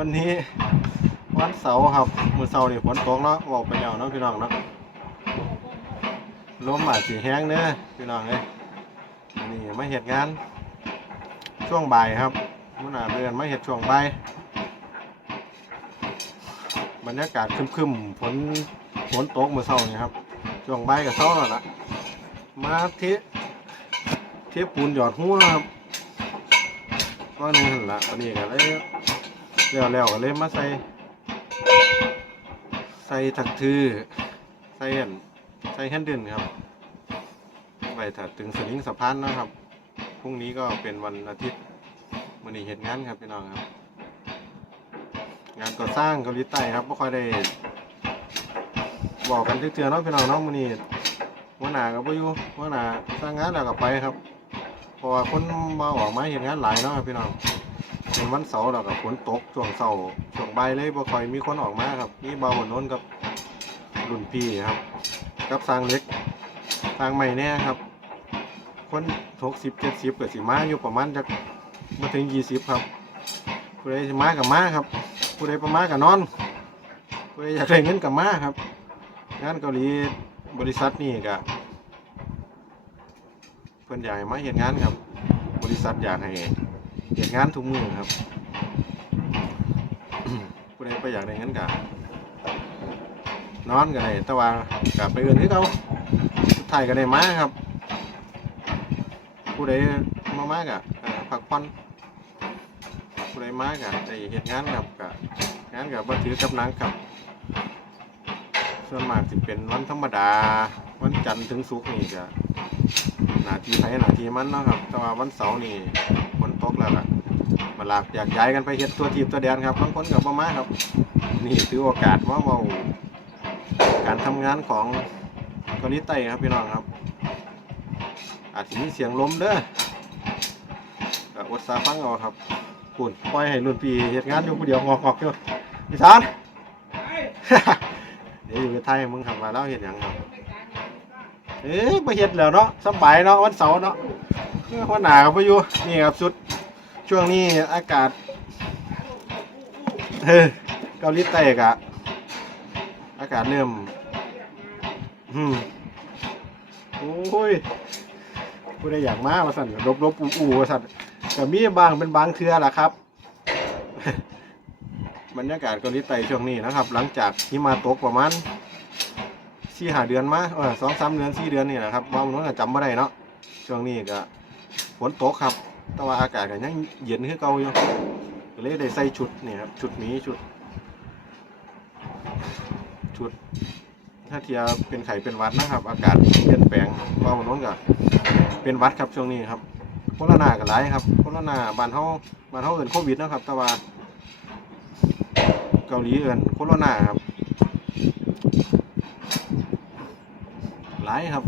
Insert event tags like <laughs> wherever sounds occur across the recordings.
วันนี้วันเสาร์ครับมื้อเสาร์นี่ฝนตกเนาะบอกไปแล้วเนาะพี่น้องเนาะลมอาจสิแห้งเด้อพี่น้องเอ้ยอันนี่มาเฮ็ดงาน ช่วงบ่ายครับมื้อหน้าเดือนมาเฮ็ดช่วงบ่ายบรรยากาศครึมๆฝนฝนตกมื้อเช้านี่ครับช่วงบ่ายก็เช้าแล้วล่ะมาเทเทปูนหยอดหูนะครับก็นี่หั่นล่ะตอนนี้ก็เลย แล้วแล้วก็เลยมาใส่ ใส่ถักทือใส่อนใส่แฮนเดิลครับไว้ถ้าตึงสลิงสะพานนะครับพรุ่งนี้ก็เป็นวันอาทิตย์มื้อนี้เฮ็ดงานครับพี่น้องครับ งานก่อสร้างเกาหลีใต้ครับบ่ค่อยได้บอกกันเทื่อๆเนาะพี่น้องเนาะมื้อนี้หัวหนาก็บ่อยู่หัวหนาสร้างงานแล้วก็ไปครับเพราะว่าคนมาออกมาเฮ็ดงานหลายเนาะครับพี่น้อง เป็นวันเสาร์แล้วก็ฝนตกช่วงเช้าช่วงบ่ายเลยบ่ค่อยมีคนออกมาครับมีเบาหนนกับรุ่นพี่ครับกับสร้างเล็กสร้างใหม่แน่ครับ คน60 70ก็ดสิบเกิดสีมาอยู่ประมาณจักบ่ถึง20ครับผู้ใดสิมาก็มาครับผู้ใดประมาก็นอนผู้ใดอยากได้เงินก็มาครับงานเกาหลีบริษัทนี่ก็เพิ่นอยากให้มาเฮ็ดงานครับ บริษัทอยากให้ เฮ็ดงานทุกมือครับผู้ใดไปอยากได้เงินก็นอนก็ได้แต่ว่าก็ไปเอื่นคือเก่าสุดท้ายก็ได้มาครับ ผู้ใดมามากอะพักผ่อนผู้ใดมากอะได้เฮ็ดงานครับก็งานก็บ่ถือกับนังครับ ส่วนมากสิเป็นวันธรรมดา วันจันทร์ถึงศุกร์นี่ก็หนาทีไผหนาทีมันเนาะครับ แต่ว่าวันเสาร์นี่ฝนตกแล้วก็มา ลากอยากย้ายกันไปเฮ็ดตัวทีมตัวแดนครับบางคนก็บ่มาครับ นี่ถือโอกาสมาเว้าการทำงานของเกาหลีใต้ครับพี่น้องครับ อาจจะมีเสียงล้มเด้อก็อดสาฟังเอาครับพูดปล่อยให้รุ่นพี่เฮ็ดงานอยู่ผู้เดียวงอกๆอยู่พี่สานเดี๋ยวอยู่ไทยมึงทำมาแล้วเห็นยังครับเอ้ยไปเห็ดแล้วเนาะสบายเนาะวันเสาร์เนาะวันหนาก็ไปอยู่นี่ครับสุด ช่วงนี้อากาศเฮ้ยเกาหลีใต้กะอากาศเริ่มอืมโอ้ยผู้ใดอยากมาว่าสั่นรบรบอูอูว่าสั่นก็มีบางเป็นบางเทือล่ะครับบรรยากาศเกาหลีใต้ช่วงนี้นะครับ หลังจากที่มาตกประมาณสี่หาเดือนมาเออสองสามเดือนสี่เดือนนี่แหละครับว่ามันก็จำไม่ได้เนาะช่วงนี้ก็ฝนตกครับ แต่ว่าอากาศก็ยังเย็นขึ้นเก่าอยู่ก็เลยได้ใส่ชุดนี่ครับชุดหมีชุด ชุด ถ้าเทียเป็นไข่เป็นวัดนะครับ อากาศเปลี่ยนแปลงว่ามันนู้นก็เป็นวัดครับช่วงนี้ครับโคโรนาก็หลายครับโคโรนาบ้านเฮาบ้านเฮาเอิ้นโควิดนะครับ แต่ว่าเกาหลีเอินโคโรนาครับหลายครับ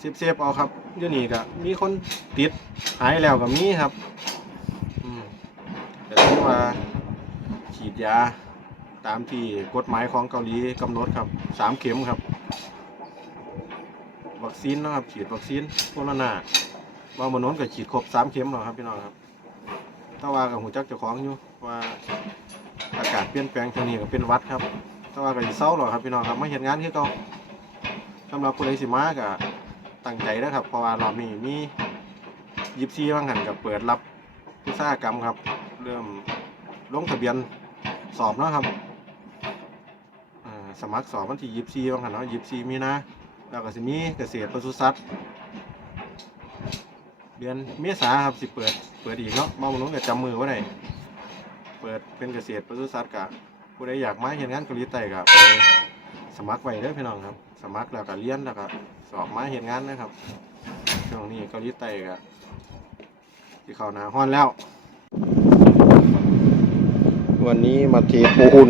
เซฟเซฟๆเอาครับเดี๋ยวนี้ก็มีคนติดหายแล้วก็มีครับแต่ที่ว่าฉีดยาตามที่กฎหมายของเกาหลีกำหนดครับสามเข็มครับ วัคซีนนะครับฉีดวัคซีนโคโรนาว่ามันน้นก็ฉีดครบสามเข็มแล้วครับพี่น้องครับถ้าว่ากับหูจักเจ้าของอยู่ว่าอากาศเปลี่ยนแปลงช่วงนี้ก็เป็นวัดครับแต่ว่าก็สิเศร้าหรอกครับพี่น้องครับไมาเห็นงานคือเก่าสำหรับผู้ใดสิมาก็ ตั้งใจนะครับ เพราะว่ารอบนี้มียิบซีบางหันกับเปิดรับอุตสากรรมครับ เริ่มลงทะเบียนสอบนะครับสมัครสอบวันที่ยิบซีบางหันเนาะยิบซีมีนะแล้วก็สิมีเกษตรปศุสัตว์เดือนเมษาครับสิเปิดเปิดอีกเนาะบางคนก็จำมือไว้ได้เปิดเป็นเกษตรปศุสัตว์กะผู้ใดอยากมาเห็นงานเกาหลีใต้กะไปสมัครไว้เด้อพี่น้องครับ สมัครแล้วก็เรียนแล้วก็ สอบมาเห็นงานนะครับ ช่วงนี้เกาหลีใต้กะที่เข้าหนาฮ้อนแล้ว วันนี้มาเทปูน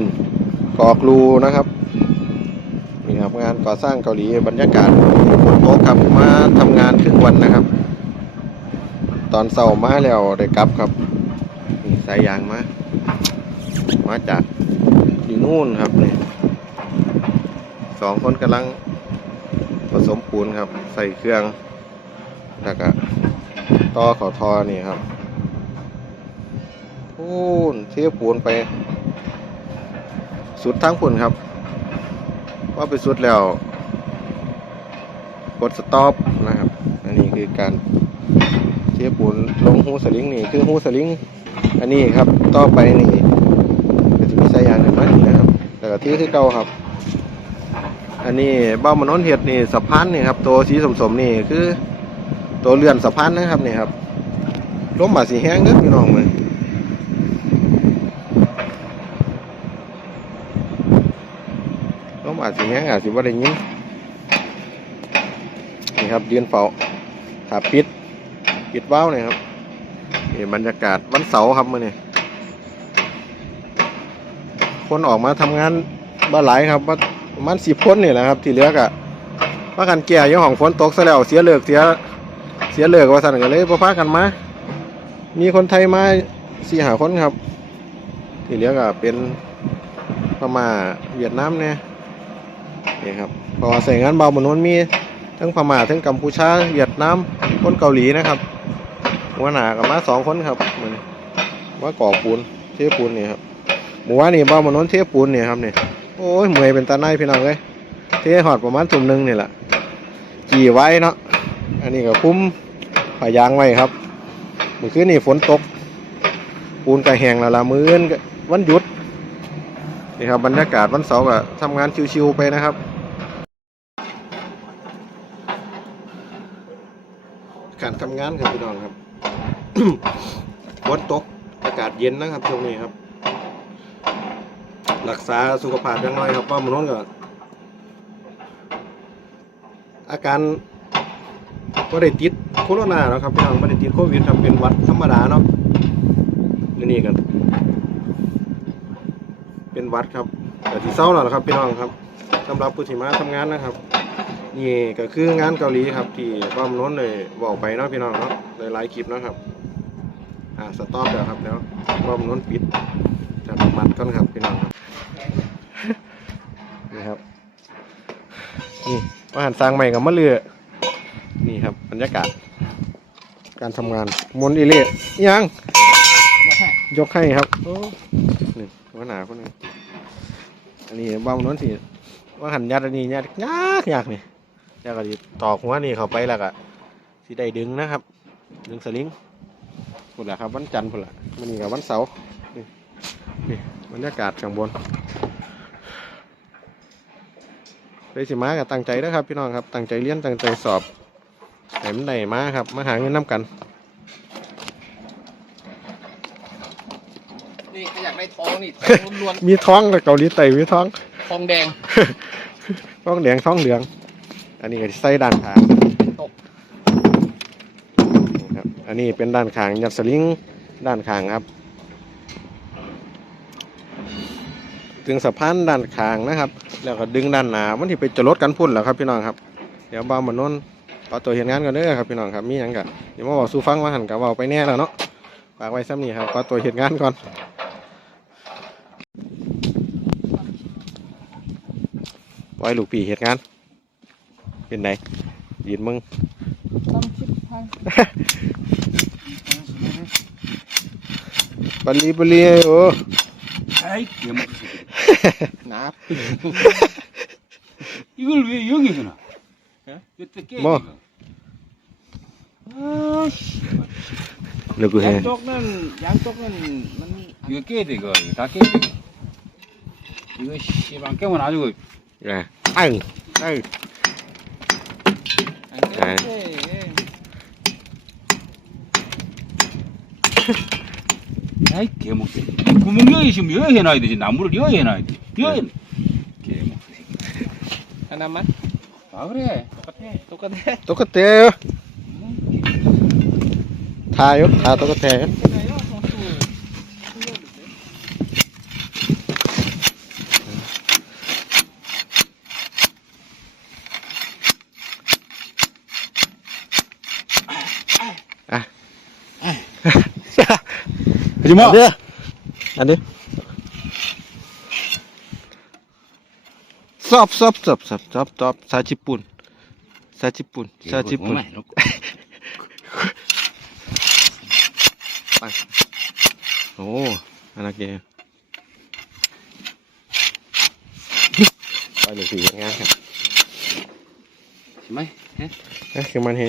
กอกรูนะครับนี่ครับงานก่อสร้างเกาหลีบรรยากาศฝนตกครับมาทำงานครึ่งวันนะครับ ตอนเสาร์มาแล้วได้กลับครับนี่สายยางมามาจากอยู่นู่นครับนี่สองคนกำลัง ผสมปูนครับ ใส่เครื่องแล้วก็ต่อขอทอนี่ครับโอ้พูนเทียบปูนไป สุดทั้งพุ่นครับว่าไปสุดแล้วกดสต็อปนะครับ อันนี้คือการเทียบปูนลงหูสลิงนี่คือหูสลิงอันนี้ครับต่อไปนี่จะมีสายยางขึ้นมานี่นะครับแล้วก็ที่คือเก่าครับ อันนี้เบ้ามนนเห็ดนี่สะพานนี่ครับตัวสีสมๆนี่คือ ตัวเลื่อนสะพานนะครับนี่ครับล้มบาดสีแห้งเด้อพี่น้องเลยล้มบาดสีแห้งอาจสิว่าได้ยินนี่ครับยืนเฝ้าถ้าปิดปิดว้าวนี่ครับนี่บรรยากาศวันเสาร์ครับมื่อนี้คนออกมาทำงานบ้าหลายครับว่า มันสิบคนนี่แหละครับ ที่เหลือกะว่ากันแก่ยังของฝนตกซะแล้วเสียเลิกเสียเสียเลิกว่าสั่นกันเลยพอพากันมามีคนไทยมาสี่หาคนครับ ที่เหลือก็เป็นพม่าเวียดนามเนี่ยนี่ครับพอใส่งานเบาบนนู้นมีทั้งพม่าทั้งกัมพูชาเวียดนามคนเกาหลีนะครับหัวหน้ากับมาสองคนครับมือนี้ว่าก่อปูนเทปูนนี่ครับหมู่ว่านี่เบาบนนู้นเทปูนนี่ครับเนี่ย โอ้ยเมื่อยเป็นตาในพี่น้องเลยเทหอดประมาณทุ่มหนึ่งนี่แหละกี่ไว้เนาะอันนี้ก็คุ้มผายางไว้ครับเมื่อคืนนี่ฝนตก ปูนกระแหงล้วละมื้อนวันหยุดนี่ครับบรรยากาศวันเสาร์ก็ทำงานชิวๆไปนะครับการทำงานครับพี่น้องครับฝนตกอากาศเย็นนะครับช่วงนี้ครับ รักษาสุขภาพย่างน้อยครับว่ามันนนก็อาการก็ได้ติดโคโรนาเนาะครับพี่น้องไม่ได้ติดโควิดครับเป็นวัดธรรมดาเนาะนี่นี่กัน เป็นวัดครับแต่ที่เศร้าแล้วล่ะครับพี่น้องครับสำหรับผู้ที่มาทำงานนะครับ นี่ก็คืองานเกาหลีครับ ที่บ้ามโน้นเลยบอกไปเนาะพี่น้องเนาะหลายๆคลิปนะครับอ่าสต็อปแล้วครับแล้วบ้ามโน้นปิด จะมัดก่อนครับพี่น้องนี่ครับ นี่ว่าหันสร้างใหม่กับมะเรือ นี่ครับบรรยากาศ การทำงานมนอิเล่ยังยกให้ครับโอ้นี่หัวหนาคนนึงอันนี้เบาโน้นสิว่าหันยัดอันนี้ยัดยากยากนี่ยากกะดิตอกหัวนี่เข้าไปแล้วก็สิได้ดึงนะครับ ดึงสลิงพุ่นละครับวันจันทร์พุ่นละมันนี่กับวันเสาร์ นี่นี่บรรยากาศข้างบนไปสิมากับตั้งใจนะครับ พี่น้องครับตั้งใจเรียนตั้งใจสอบให้มันได้มาครับ มาหาเงินน้ำกัน นี่ถ้าอยากได้ทองนี่ทองล้วนมีท้องกับเกาหลีไต้มีท้อง ๆทองแดง ท้องแดงท้องเหลือง อันนี้ก็สิใส่ด้านข้างตกนะครับ อันนี้เป็นด้านข้างยัดสลิงด้านข้างครับ ถึงสะพานด้านข้างนะครับ แล้วก็ดึงด้านหน้ามันที่ไปจะลดกันพุ่นแหละครับพี่น้องครับ เดี๋ยวบ่าวมานนขอตัวเห็นงานกันเด้อครับพี่น้องครับมีหยังกะเดี๋ยวมาบอกสู้ฟังว่าหันกับเบาไปแน่แล้วเนาะฝากไว้ซ้ำนี้ครับขอตัวเห็นงานก่อนไว้ลูกพี่เห็นงานเป็นไงยืนมึงต้องคิดพันบาลีบาลีโอ้ <laughs> 이걸 왜 여기 주나? 예? 이때 깨. 뭐? 이거. 아씨. 그리고 해. 양쪽은 양쪽은 이거 깨야 돼 이거. 이거 다 깨야 돼. 이거 이거 씨발 깨면 아주 그- 예. 아유, 아유. 안 깨는데. <laughs> 아이 개목새 구멍 여기 있으면 여기 해놔야 되지. 나무를 여기 해놔야 돼. 여기 개목새 하나만? 아 그래. 똑같아. 똑같아? 똑같아요. 다요? 다 똑같아요? 하지อันเด้ออันเด้อซอบซอบซอบซอบซอบซอบซาจิปุ่นซาจิปุ่นซาจิปุ่นโอ้โอ้อันนั้นเกไปหนึ่งสี่งานครับใช่ไหมฮะเอ๊ะคือมันเฮ